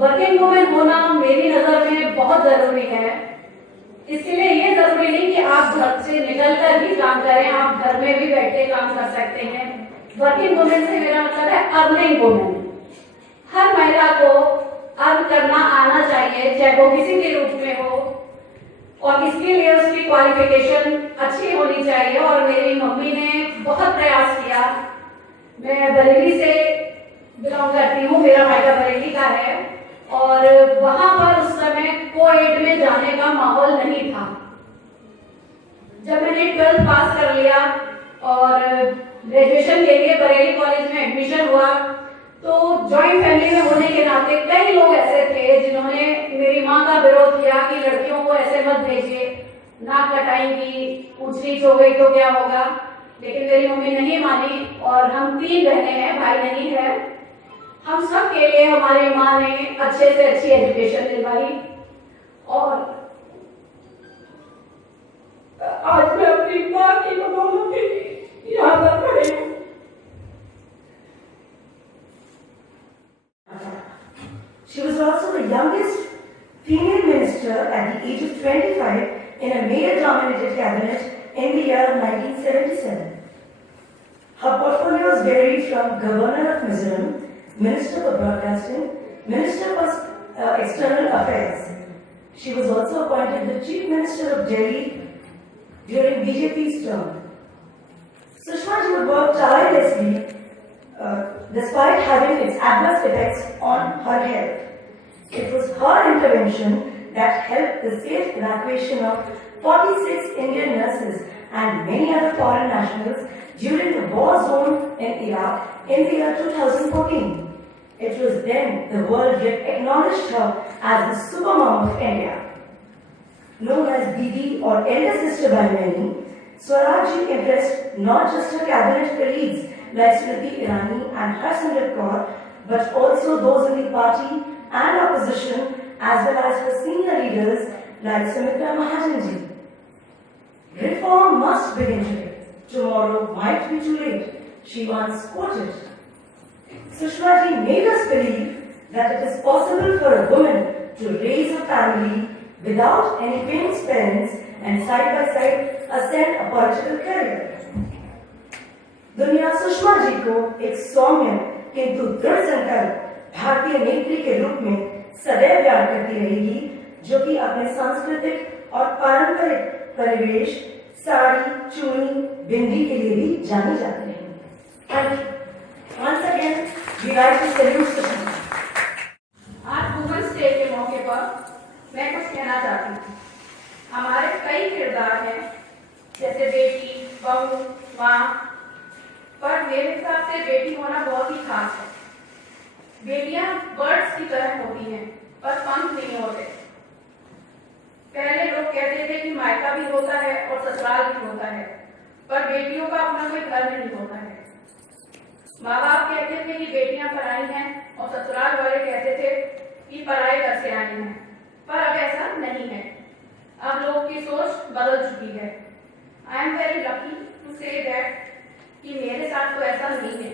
Working women होना मेरी नजर में बहुत जरूरी है। इसके लिए ये जरूरी नहीं कि आप घर से निकलकर ही काम करें, आप घर में भी बैठ के काम कर सकते हैं। वर्किंग वुमेन से मेरा मतलब है अर्निंग वुमेन। हर महिला को अर्न करना आना चाहिए, चाहे वो किसी के रूप में हो, और इसके लिए उसकी क्वालिफिकेशन अच्छी होनी चाहिए। और मेरी मम्मी ने बहुत प्रयास किया। मैं बरेली से बिलोंग करती हूँ, मेरा मायका बरेली का है, और वहां पर उस समय कोएड में जाने का माहौल नहीं था। जब मैंने 12th पास कर लिया और ग्रेजुएशन के लिए बरेली कॉलेज में एडमिशन हुआ, तो जॉइंट फैमिली में होने के नाते कई लोग ऐसे थे जिन्होंने मेरी माँ का विरोध किया कि लड़कियों को ऐसे मत भेजिए, नाक कटाएंगी, ऊंच नीच हो गई तो क्या होगा। लेकिन मेरी मम्मी नहीं मानी, और हम 3 बहनें हैं, भाई नहीं है। हम सब के लिए हमारी माँ ने अच्छे से अच्छी एजुकेशन दिलवाई, और आज मैं अपनी माँ की बदौलत ही यहाँ पर खड़ी हूँ। She was also the youngest female minister at the age of 25 in a male-dominated cabinet in the year 1977. Her portfolios varied from Governor of Mizoram, Minister for Broadcasting, Minister for External Affairs. She was also appointed the Chief Minister of Delhi during BJP's term. Sushma ji would work tirelessly despite having its adverse effects on her health. It was her intervention that helped the safe evacuation of 46 Indian nurses and many other foreign nationals during the war zone in Iraq in the year 2014. It was then the world acknowledged her as the supermom of India. Known as Didi or elder sister by many, Swaraj ji impressed not just her cabinet colleagues like Smriti Irani and Harsimrat Kaur, but also those in the party and opposition, as well as her senior leaders like Sumitra Mahajan ji. Reform must begin today. Tomorrow might be too late, she once quoted. Sushma ji made us believe that it is possible for a woman to raise a family without any famous parents and side by side ascend a political career. दुनिया सुषमा जी को एक सौम्य किंतु दृढ़ संकल्प भारतीय नेत्री के रूप में सदैव याद करती रहेगी, जो कि अपने सांस्कृतिक और पारंपरिक परिवेश, साड़ी, चूड़ी, बिंदी के लिए भी जानी जाती है। Once again, we like to salute Sushma. आज वुमेन्स डे के मौके पर मैं कुछ कहना चाहती हूँ। हमारे कई किरदार हैं, जैसे बेटी, बहू, माँ, पर मेरे हिसाब से बेटी होना बहुत ही खास है। बेटियां बर्ड्स की तरह होती हैं, पर पंख नहीं होते। पहले लोग कहते थे कि मायका भी होता है और ससुराल भी होता है, पर बेटियों का अपना कोई घर नहीं होता है। माँ बाप कहते थे कि बेटियां पराई हैं, और ससुराल वाले कहते थे कि पराए घर से आई हैं, पर अब ऐसा नहीं है। अब लोग की सोच बदल चुकी है। I am very lucky to say that कि मेरे साथ तो ऐसा नहीं है।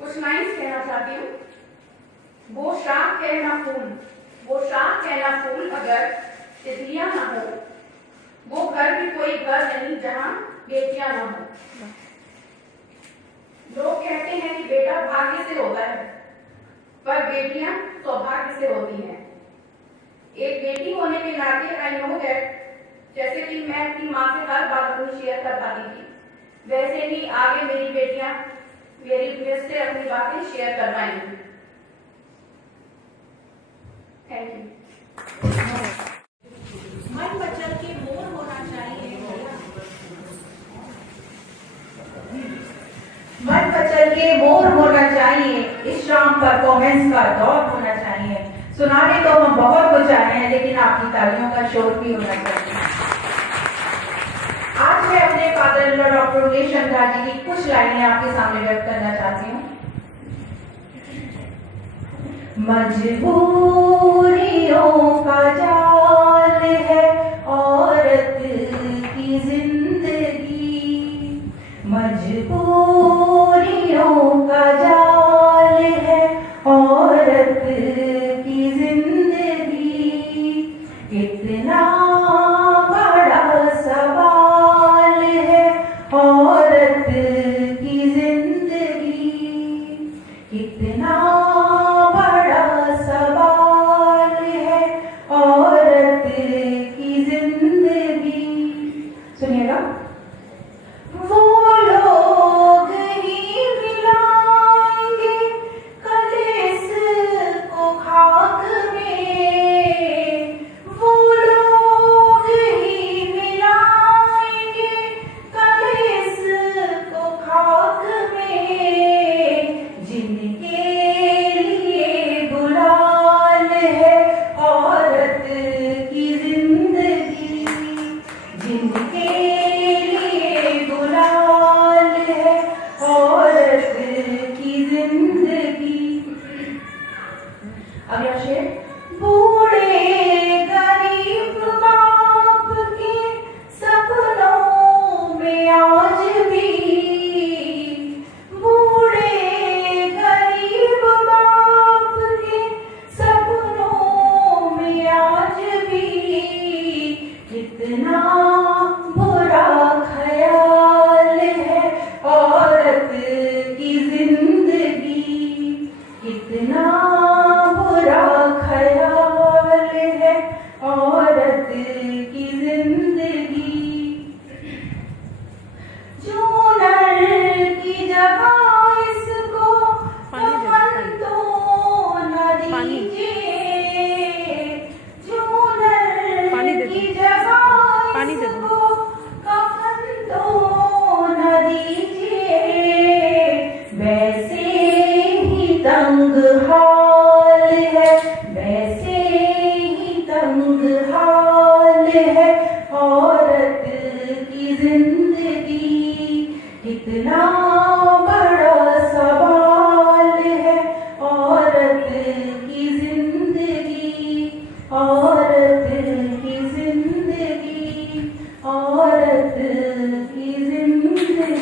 कुछ लाइन्स कहना चाहती हूँ। वो शाख है ना फूल, वो शाख है ना फूल, अगर तितलियां ना हो, वो घर भी कोई घर नहीं जहाँ बेटियां ना हो। लोग कहते हैं कि बेटा भाग्य से होता है, पर बेटियां सौभाग्य से होती हैं। एक बेटी होने के नाते आई नो दैट जैसे कि मैं अपनी माँ से हर बात अपनी शेयर कर पाती थी, वैसे ही आगे मेरी बेटियां मेरे से अपनी बातें शेयर कर पाएंगी। Thank you. मन बचल के मोर होना चाहिए, मन बचल के मोर होना चाहिए, इस शाम परफॉर्मेंस का दौर होना चाहिए। सुनाने तो हम बहुत कुछ आए हैं, लेकिन आपकी तालियों का शोर भी होना चाहिए। आज मैं अपने father in law doctor Umesh Shankar ji की कुछ लाइनें आपके सामने व्यक्त करना चाहती हूँ। मजबूरियों का जाल है औरत की जिंदगी, मजबूरियों का जाल है औरत कितना बड़ा सवाल है औरत की जिंदगी। सुनिएगा। वो लोग ही मिलाएंगे कलेस को खाक में, वो लोग ही मिलाएंगे कलेस को खाक में, जिनके लिए गुलाल है औरत की जिंदगी, जिनके लिए गुलाल है औरत की जिंदगी। अगला शेर। बूढ़े गरीब बाप के सपनों में आज भी, बूढ़े गरीब बाप के सपनों में आज भी, कितना बुरा ख्याल है औरत की जिंदगी, कितना बुरा ख्याल है औरत की जिंदगी। जूनर की जगह इसको कफन तो न दीजिए, जूनर की जगह इसको कफन तो न दीजिए, वैसे ही तंग हाल है, वैसे ही तंग हाल है औरत की जिंदगी, कितना बड़ा सवाल है औरत की जिंदगी, औरत की जिंदगी, औरत की जिंदगी।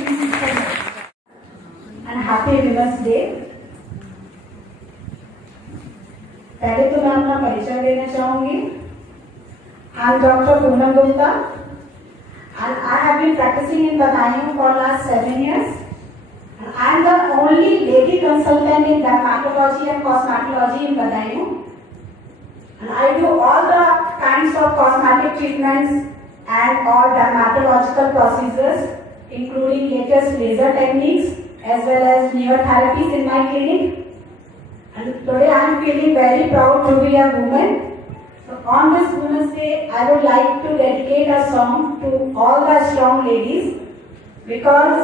And happy women's day. पहले तो मैं अपना परिचय देना चाहूंगी। I am doctor Poonam Gupta and I have been practicing in Badaयूं for last 7 years. And I am the only lady consultant in dermatology and cosmetology in Badaयूं. And I do all the kinds of cosmetic treatments and all dermatological procedures, including latest laser techniques as well as neotherapies in my clinic. And today I am feeling very proud to be a woman. So on this Women's Day, I would like to dedicate a song to all the strong ladies, because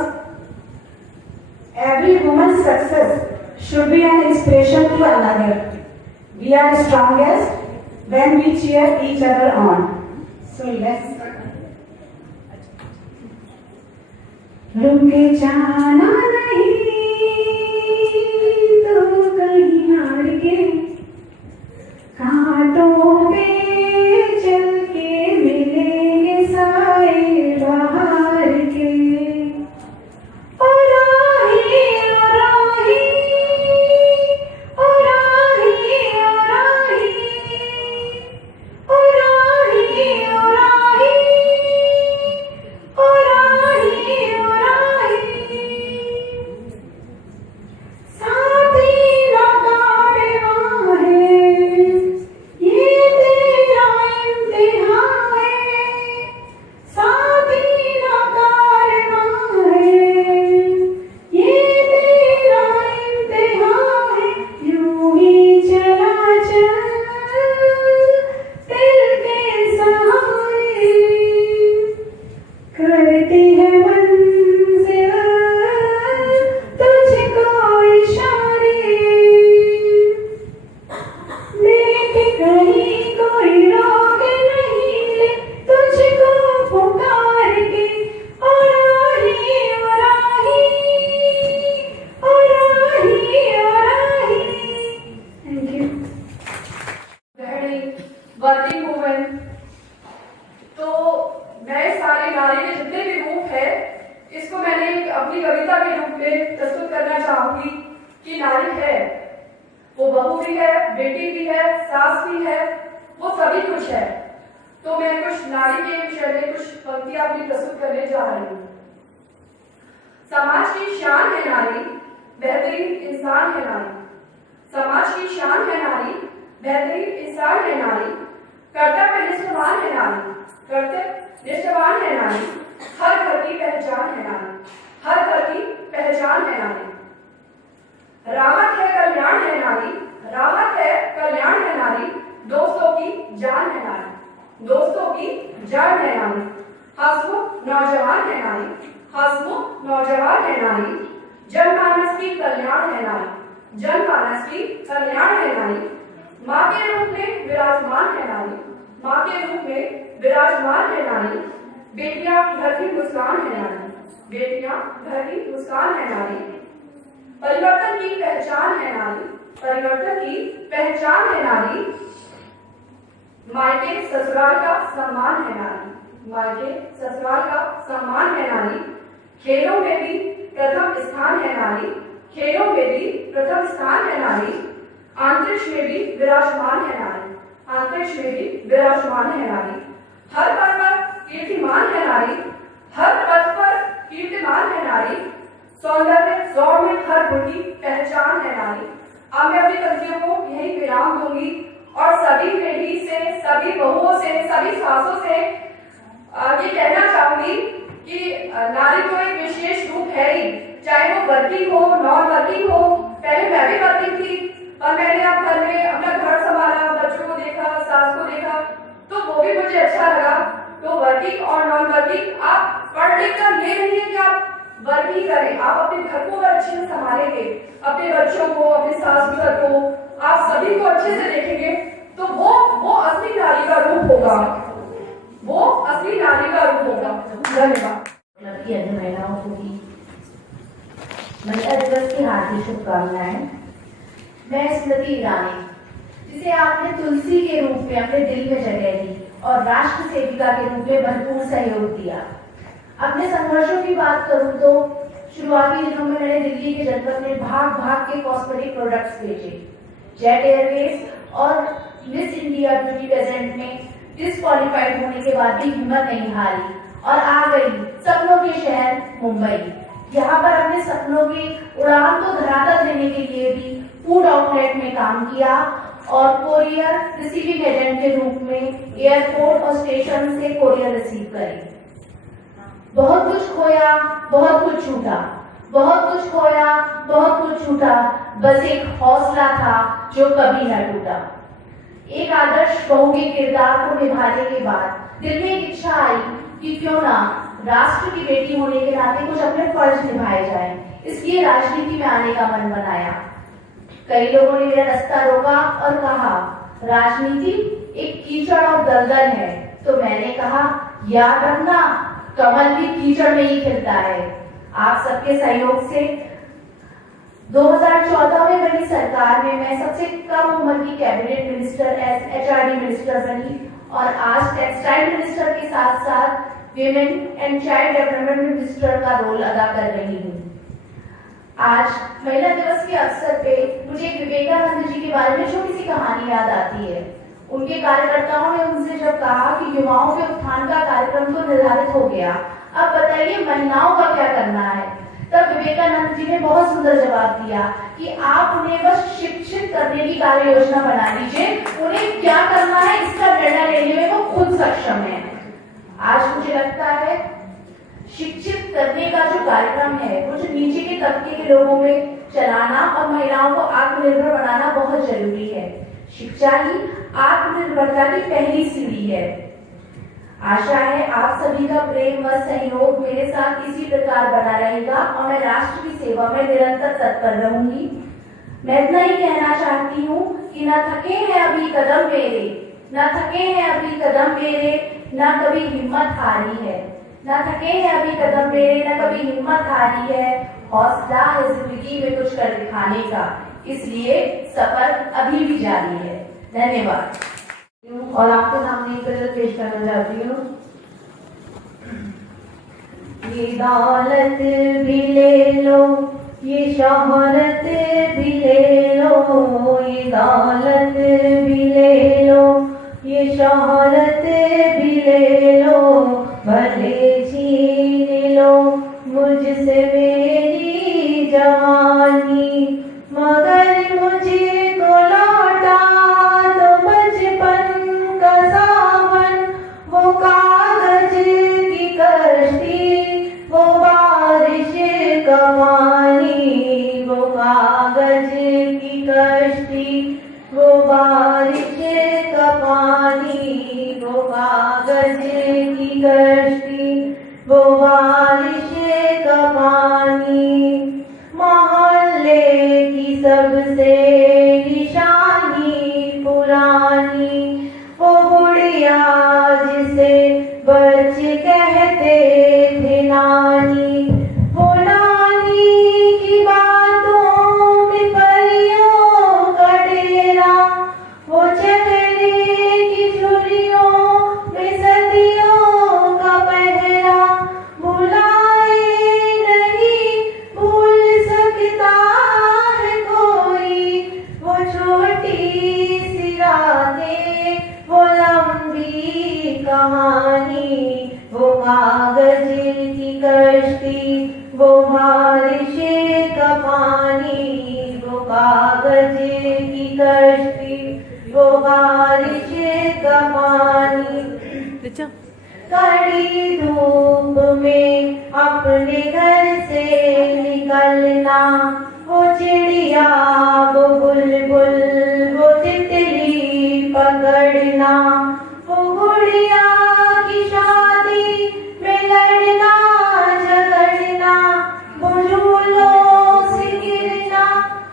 every woman's success should be an inspiration to another. We are strongest when we cheer each other on. So let's रुक जाना नहीं तो कहीं हार के, कांटों पे चल के मिलेंगे साए बाहर के। ओ राही ओ राही ओ राही ओ राही ओ राही ओ राही ओ राही ओ राही, साथी ना कारवां है, ये तेरा इम्तिहान है, साथी ना कारवां है, ये तेरा इम्तिहान है, यूं ही चला चल दिल के सहारे, करती है मंजिल तुझको इशारे, देख कहीं कोई रोक नहीं ले तुझको पुकार के। ओ राही ओ राही ओ राही ओ राही। Thank you. गृहिणी, वर्किंग वुमेन, तो नए सारे नारी के जितने भी रूप है, इसको मैंने एक अपनी कविता के रूप में प्रस्तुत करना चाहूंगी कि नारी है, वो बहू भी है, बेटी भी है, सास भी है, वो सभी कुछ है। तो मैं कुछ नारी के विषय में कुछ पंक्तियां अपनी प्रस्तुत करने जा रही हूँ। समाज की शान है नारी, बेहतरीन इंसान है नारी। समाज की शान है नारी, बेहतरीन इंसान है नारी। कर्तव्य निष्ठवान है नारी, कर्तव्य निष्ठवान है नारी। हर घर की पहचान है नारी, हर घर की पहचान है नारी। राहत है कल्याण है नारी, राहत है कल्याण है नारी। दोस्तों की जान है नारी, दोस्तों की जान है नारी। हंसमुख नौजवान है नारी, हंसमुख नौजवान है नारी। जनमानस की कल्याण है नारी, जनमानस की कल्याण है नारी। माँ के रूप में विराजमान है नारी, माँ के रूप में विराजमान है नारी। बेटियां घर की मुस्कान है नारी, बेटियां घर की मुस्कान है नारी। परिवर्तन की पहचान है नारी, परिवर्तन की पहचान है नारी। मायके ससुराल का सम्मान है नारी, मायके ससुराल का सम्मान है नारी। खेलों में भी प्रथम स्थान है नारी, खेलों में भी प्रथम स्थान है नारी। अंतरिक्ष में भी विराजमान है नारी, अंतरिक्ष में भी विराजमान है नारी। हर पथ पर कीर्तिमान है नारी, हर पथ पर कीर्तिमान है नारी। सौंदर्य सौर में हर गुण की पहचान है नारी। अब मैं अपनी पंक्तियों को यही विराम दूंगी और सभी पीढ़ी से, सभी बहुओं से, सभी सासों से ये कहना चाहूंगी कि नारी तो एक विशेष रूप है ही, चाहे वो वर्किंग हो, नॉन वर्किंग हो। पहले मैं भी वर्किंग थी और मैंने अब घर में अपना घर संभाला, बच्चों को देखा, सास को देखा, तो वो भी मुझे अच्छा लगा। तो वर्किंग और नॉन वर्किंग, आप पढ़ लिख कर ये नहीं है कि आप वर्किंग करें, आप अपने घर को अगर अच्छे से संभालेंगे, अपने बच्चों को, अपने सास ससुर को, आप सभी को अच्छे से देखेंगे, तो वो असली नारी का रूप होगा, वो असली नारी का रूप होगा। धन्यवाद। क्लब की अन्य महिलाओं को भी महिला दिवस की हार्दिक शुभकामनाएं। मैं स्मृति ईरानी, जिसे आपने तुलसी के रूप में अपने दिल में जगह दी और राष्ट्र सेविका के रूप में भरपूर सहयोग दिया। अपने संघर्षों की बात करूं तो शुरुआती दिनों में मैंने दिल्ली के जनपद में भाग भाग के कॉस्मेटिक प्रोडक्ट्स बेचे। जेट एयरवेज और मिस इंडिया ब्यूटी पेजेंट में डिस्क्वालीफाइड होने के बाद भी हिम्मत नहीं हारी और आ गई सपनों के शहर मुंबई। यहाँ पर अपने सपनों की उड़ान को धरातल देने के लिए भी फूड आउटलेट में काम किया और कोरियर रिसीविंग एजेंट के रूप में एयरपोर्ट और स्टेशन से कोरियर रिसीव करे। बहुत कुछ खोया, बहुत कुछ छूटा, बहुत कुछ खोया, बहुत कुछ छूटा, बस एक हौसला था जो कभी न टूटा। एक आदर्श बहू के किरदार को निभाने के बाद दिल में एक इच्छा आई कि क्यों ना राष्ट्र की बेटी होने के नाते कुछ अपने फर्ज निभाए जाएं। इसलिए राजनीति में आने का मन बनाया। कई लोगों ने मेरा रास्ता रोका और कहा राजनीति एक कीचड़ और दलदल है, तो मैंने कहा याद रखना कमल भी कीचड़ में ही खिलता है। आप सबके सहयोग से 2014 में बनी सरकार में मैं सबसे कम उम्र की कैबिनेट मिनिस्टर HRD मिनिस्टर बनी और आज टेक्सटाइल मिनिस्टर के साथ साथ women and child development minister का रोल अदा कर रही हूँ। आज महिला दिवस के अवसर पे मुझे विवेकानंद जी के बारे में छोटी सी कहानी याद आती है। उनके कार्यकर्ताओं ने उनसे जब कहा कि युवाओं के उत्थान का कार्यक्रम तो निर्धारित हो गया, अब बताइए महिलाओं का क्या करना है, तब विवेकानंद जी ने बहुत सुंदर जवाब दिया कि आप उन्हें बस शिक्षित करने की कार्य योजना बना लीजिए, उन्हें क्या करना है इसका निर्णय लेने में वो खुद सक्षम है। आज मुझे लगता है शिक्षित करने का जो कार्यक्रम है वो जो नीचे के तबके के लोगों में चलाना और महिलाओं को आत्मनिर्भर बनाना बहुत जरूरी है। शिक्षा ही आत्मनिर्भरता की पहली सीढ़ी है। आशा है आप सभी का प्रेम व सहयोग मेरे साथ इसी प्रकार बना रहेगा और मैं राष्ट्र की सेवा में निरंतर तत्पर रहूंगी। मैं इतना ही कहना चाहती हूँ कि न थके हैं अभी कदम मेरे, न थके हैं अभी कदम मेरे, न कभी हिम्मत हारी है, न थके हैं अभी कदम मेरे, न कभी हिम्मत हारी है। हौसला है जिंदगी में कुछ कर दिखाने का, इसलिए सफर अभी भी जारी है। धन्यवाद। और आपके सामने एक गजल पेश करना चाहती हूँ। ये दौलत भी ले लो, ये शोहरत भी ले लो, ये दौलत भी ले लो, ये शोहरत भी ले लो, भले छीन लो मुझसे मेरी जवानी, कश्ती, वो बारिश का पानी, वो कागज की कश्ती, वो बारिश का पानी, मोहल्ले की सबसे निशानी पुरानी, वो बुढ़िया जिसे बच्चे कहते थे नानी, वो नानी की बातों में परियों का डेरा, वो चेहरे की झुर्रियों में सदियों का पहरा, भुलाए नहीं भूल सकता है कोई, वो छोटी सी रातें, वो लंबी कहानी, वो कागज की कश्ती, वो बारिश का पानी, वो कागज की कश्ती, वो बारिश का पानी। कड़ी धूप में अपने घर से निकलना, वो चिड़िया, वो बुलबुल, वो तितली पकड़ना, वो गुड़िया की शादी में लड़ना झगड़ना, वो झूलों से गिरना,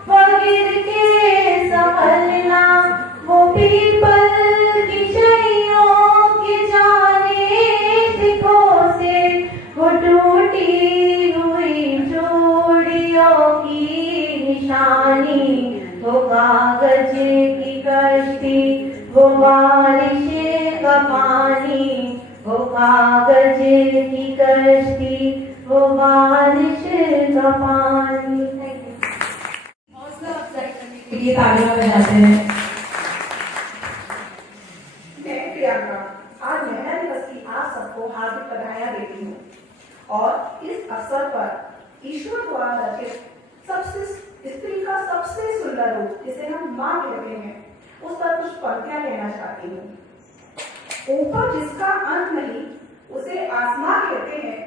वो गिर के संभलना, वो पीपल की छाइयों के जाने सिखों से, वो टूटी हुई चूड़ियों की निशानी, वो कागज की कश्ती, वो बारिश का पानी, वो कागज की कश्ती, वो बारिश का पानी। हौसला अफजाई करने के ये तालियां बजाते हैं। मैं प्रियंका आज महिला दिवस की आप सबको हार्दिक बधाइयां देती हूँ और इस अवसर पर ईश्वर द्वारा रचित सबसे स्त्री का सबसे सुंदर रूप जिसे हम माँ कहते हैं उस पर कुछ पंक्तियां कहना चाहती हूँ। ऊपर जिसका अंत नहीं उसे आसमां कहते हैं,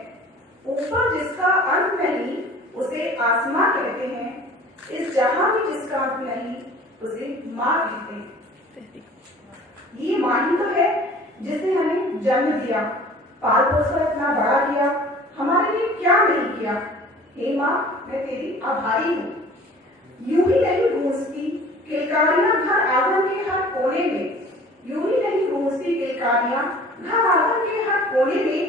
ऊपर जिसका अंत नहीं उसे आसमां कहते हैं, इस जहां में जिसका अंत नहीं उसे माँ कहते हैं। ये माँ ही तो है जिसने हमें जन्म दिया, पाल पोस कर इतना बड़ा किया, हमारे लिए क्या नहीं किया। हे माँ, मैं तेरी आभारी हूँ। यूं ही नहीं गूंजती किलकारियां घर आंगन के हर कोने में, यूं ही नहीं गूंजती किलकारियां घर आंगन के हर कोने में,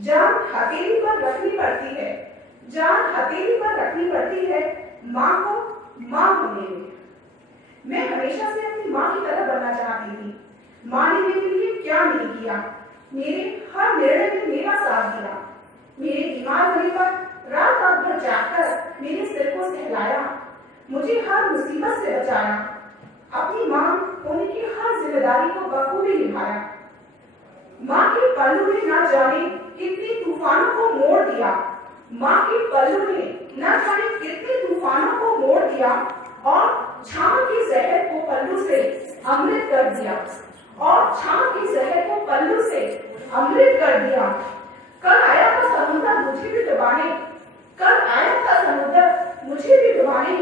जान हथेली पर रखनी पड़ती है, जान हथेली पर रखनी पड़ती है माँ को माँ होने में। मैं हमेशा से अपनी माँ की तरह बनना चाहती थी। माँ ने मेरे लिए क्या नहीं किया, मेरे हर निर्णय में मेरा साथ दिया, मेरे बीमार होने पर रात रात भर जागकर मेरे सिर को सहलाया, मुझे हर मुसीबत से बचाया, अपनी माँ होने की हर जिम्मेदारी को बखूबी निभाया। माँ के पल्लू ने ना जाने कितने तूफानों को मोड़ दिया, माँ के पल्लू ने ना जाने कितने तूफानों को मोड़ दिया और छाम के जहर को पल्लू से अमृत कर दिया, और छाम के जहर को पल्लू से अमृत कर दिया। कल आया था समुद्र मुझे भी डुबाने, कल आया था समुद्र मुझे भी डुबाने,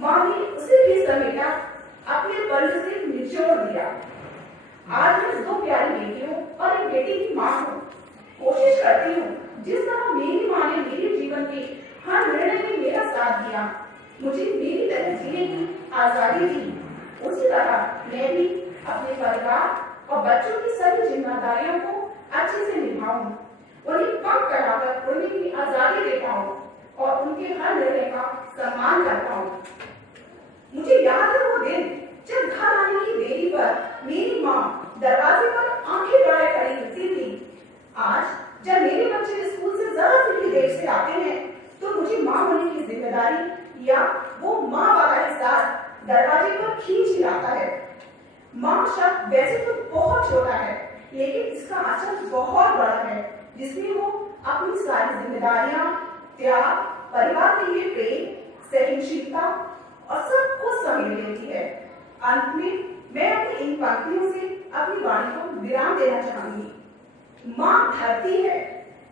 माँ ने उसे भी समेटा, अपने पल्लू से निचोड़ दिया। आज मैं 2 प्यारी बेटियों और एक बेटी की माँ हूँ। कोशिश करती हूँ जिस तरह मेरी माँ ने मेरे जीवन के हर निर्णय में मेरा साथ दिया, मुझे मेरी तरह जीने की आजादी दी, उसी तरह मैं भी अपने परिवार और बच्चों की सभी जिम्मेदारियों को अच्छे से निभाऊं, उन्हें पंख कराकर उन्हें भी आजादी दे पाऊं और उनके हर निर्णय का सम्मान कर पाऊं। मुझे याद है वो दिन जब घर आने की देरी पर मेरी माँ दरवाजे पर आंखें बढ़ाए खड़ी होती थी। आज जब मेरे बच्चे स्कूल से जरा सी भी देर से आते हैं तो मुझे माँ होने की जिम्मेदारी या वो माँ वाला एहसास दरवाजे पर खींच लाता है। माँ शब्द वैसे तो बहुत छोटा है, लेकिन इसका असर बहुत बड़ा है, जिसमें वो अपनी सारी जिम्मेदारियां, त्याग, परिवार के लिए प्रेम, सहनशीलता और सब कुछ समेट लेती है। अंत में मैं अपनी इन पंक्तियों से अपनी वाणी को विराम देना चाहूंगी। माँ धरती है,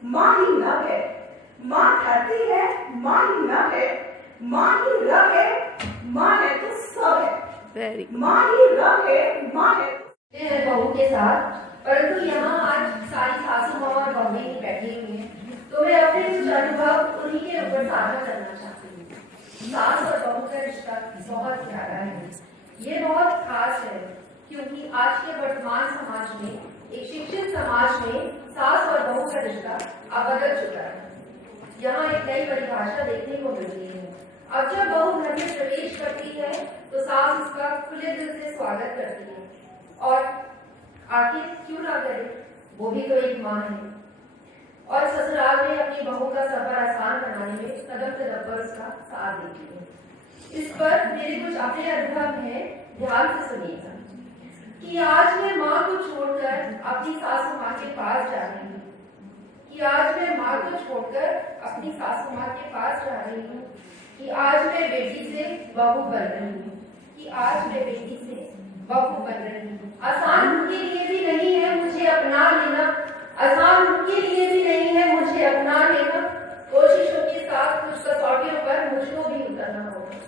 माँ ही नभ है, माँ धरती है, माँ ही नभ है, माँ ही रग है, माँ है तो सब है। वेरी माँ ही रब है, माँ है। बहू के साथ, परंतु यहाँ आज सारी सासू माँ और बहुएं ही बैठी हुई हैं, तो मैं अपने कुछ अनुभव उन्हीं के ऊपर साझा करना चाहती हूँ। सास और बहू का रिश्ता बहुत प्यारा है, ये बहुत खास है, क्योंकि आज के वर्तमान समाज में, एक शिक्षित समाज में सास और बहू का रिश्ता अब बदल चुका है। यहाँ एक नई परिभाषा देखने को मिल रही है। अब जब बहू घर में प्रवेश करती है तो सास उसका खुले दिल से स्वागत करती है, और आखिर क्यों ना करे, वो भी तो एक माँ है, और ससुराल में अपनी बहू का सफर आसान बनाने में कदम से कदम पर उसका साथ देती है। इस पर मेरे कुछ अपने अनुभव हैं, ध्यान से सुनिएगा। कि आज मैं माँ को छोड़कर अपनी सासू माँ के पास जा रही हूँ, कि आज मैं माँ को छोड़कर अपनी सासू माँ के पास जा रही हूँ, कि आज मैं बेटी से बहू बन रही हूँ, कि आज मैं बेटी से बहू बन रही हूँ। आसान उनके लिए भी नहीं है मुझे अपना लेना, आसान उनके लिए भी नहीं है मुझे अपना लेना। कोशिशों के साथ कुछ कसौटियों पर मुझको भी उतरना होगा,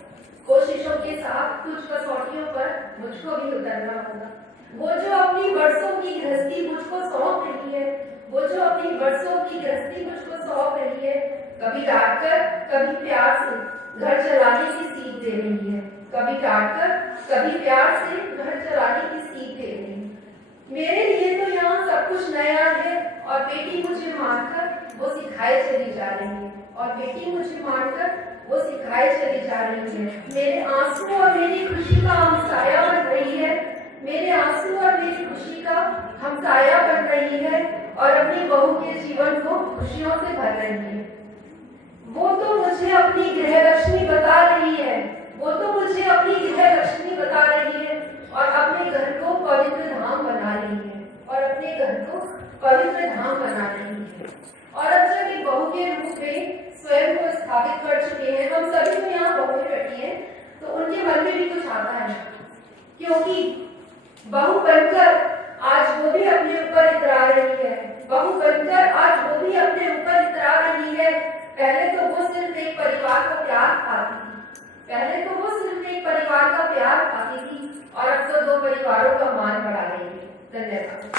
कोशिशों के साथ कुछ कसौटियों पर मुझको भी उतरना होगा। वो जो अपनी बरसों की गृहस्थी मुझको सौंप रही है, वो जो अपनी बरसों की गृहस्थी मुझको सौंप रही है, कभी डांट कर कभी प्यार से घर चलाने की सीख दे रही है, कभी डांट कर कभी प्यार से घर चलाने की सीख दे रही है। मेरे लिए तो यहाँ सब कुछ नया है, और बेटी मुझे मानकर वो सिखाए चली जा रही है, और बेटी मुझे मानकर वो सिखाए चली जा रही है। मेरे आंसू और मेरी खुशी का हमसाया बन रही है, मेरे आंसू और मेरी खुशी का हमसाया बन रही है, और अपनी बहू के जीवन को खुशियों से भर रही है। वो तो मुझे अपनी गृह लक्ष्मी बता रही है, वो तो मुझे अपनी गृह लक्ष्मी बता रही है, और अपने घर को पवित्र धाम बना रही है, और अपने घर को पवित्र धाम बना रही है। और अब जब एक बहू के रूप में स्वयं को स्थापित कर चुके हैं, हम सभी तो यहाँ बहुएं बैठी हैं, तो उनके मन में भी कुछ आता है, क्योंकि बहू बनकर आज वो भी अपने ऊपर इतरा रही है, बहू बनकर आज वो भी अपने ऊपर इतरा रही है। पहले तो वो सिर्फ एक परिवार का प्यार पाती थी, पहले तो वो सिर्फ एक परिवार का प्यार पाती थी, और अब तो दो परिवारों का मान बढ़ा रही है। धन्यवाद।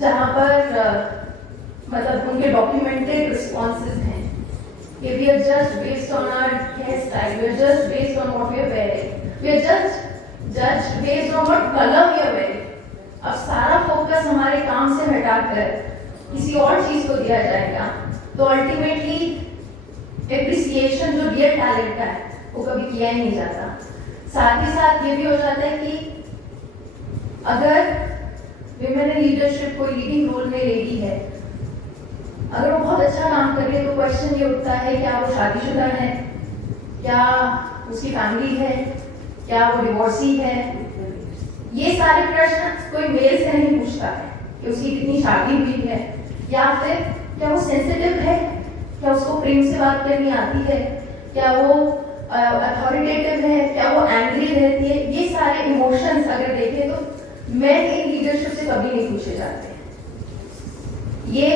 जहाँ पर मतलब उनके डॉक्यूमेंटेड रिस्पॉन्सेज हैं कि we are just based on our hair style, we are just based on what we are wearing, we are just based on what colour we are wearing. अब सारा फोकस हमारे काम से हटाकर किसी और चीज को दिया जाएगा, तो अल्टीमेटली एप्रिसिएशन जो रियल टैलेंट का है वो कभी किया ही नहीं जाता। साथ ही साथ ये भी हो जाता है कि अगर विमेन इन लीडरशिप कोई लीडिंग रोल में लेडी है, अगर वो बहुत अच्छा काम कर रही है, तो क्वेश्चन ये उठता है क्या वो शादीशुदा है, क्या उसकी फैमिली है, क्या वो डिवोर्सी है। ये सारे प्रश्न कोई मेल से नहीं पूछता है कि उसकी कितनी शादी हुई है, या फिर क्या वो सेंसिटिव है, क्या उसको प्रेम से बात करनी आती है, क्या वो अथॉरिटेटिव है, क्या वो एंग्री रहती है। ये सारे इमोशंस अगर देखें तो मेन इन लीडरशिप से कभी नहीं पूछे जाते। ये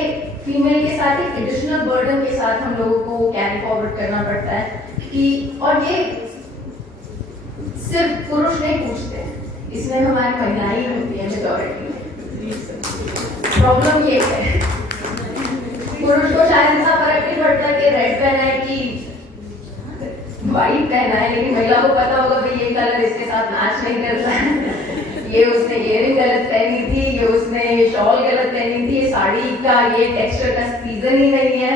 फीमेल के साथ एक एडिशनल बर्डन के साथ हम लोगों को कैरी फॉरवर्ड करना पड़ता है कि, और ये सिर्फ पुरुष नहीं पूछते हैं, इसमें हमारी महिलाएं ही होती है मेजॉरिटी में। प्रॉब्लम ये है, पुरुष को शायद इतना फर्क नहीं पड़ता कि रेड पहना है कि व्हाइट पहना है, लेकिन महिला को पता होगा भाई ये कलर इसके साथ मैच नहीं कर रहा है, ये उसने इयरिंग गलत पहनी थी, ये उसने शॉल गलत पहनी थी, ये साड़ी का ये टेक्सचर का सीजन ही नहीं है।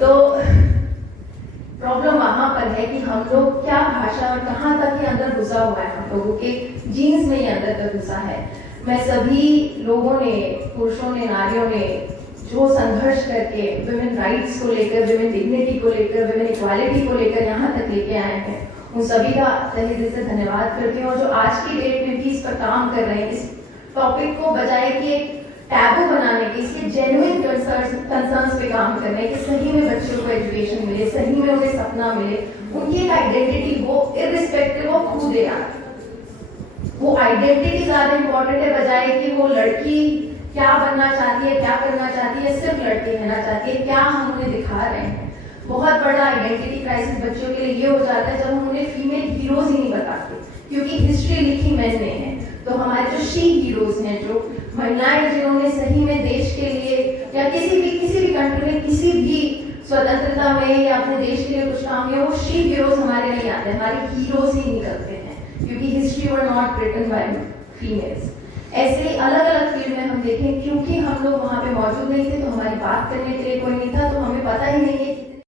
तो प्रॉब्लम वहां पर है कि हम लोग क्या भाषा और कहाँ तक ये अंदर घुसा हुआ है, हम लोगों के जीन्स में ये अंदर तक घुसा है। मैं सभी लोगों ने, पुरुषों ने, नारियों ने जो संघर्ष करके विमेन राइट्स को लेकर, विमेन डिग्निटी को लेकर, विमेन इक्वालिटी को लेकर यहाँ तक लेके आए हैं, उन सभी का तहे दिल से धन्यवाद करती हूँ। और जो आज की डेट में भी इस पर काम कर रहे हैं, इस टॉपिक को बजाय कि एक टैबू बनाने के, इसके जेन्युइन कंसर्न्स पे काम कर रहे हैं कि सही में बच्चों को एजुकेशन मिले, सही में उन्हें सपना मिले, उनकी एक आइडेंटिटी वो irrespective of who they are, वो आइडेंटिटी ज्यादा इंपॉर्टेंट है बजाय कि वो लड़की क्या बनना चाहती है, क्या करना चाहती है, सिर्फ लड़की रहना चाहती है, क्या हम उन्हें दिखा रहे हैं। बहुत बड़ा आइडेंटिटी क्राइसिस बच्चों के लिए ये हो जाता है जब हम उन्हें फीमेल हीरोज ही नहीं बताते, क्योंकि हिस्ट्री लिखी मैन ने है। तो हमारे जो शी हीरोज हैं, जो महिलाएं जिन्होंने सही में देश के लिए या किसी भी कंट्री में किसी भी स्वतंत्रता में या अपने देश के लिए कुछ काम किया, वो शी हीरोज हमारे लिए आते हैं, हमारे हीरोज ही निकलते हैं, क्योंकि history were not written by females. ऐसे ही अलग अलग फील्ड में हम देखें, क्योंकि हम लोग वहाँ पे मौजूद नहीं थे तो हमारी बात करने के लिए कोई नहीं था, तो हमें पता ही नहीं है कि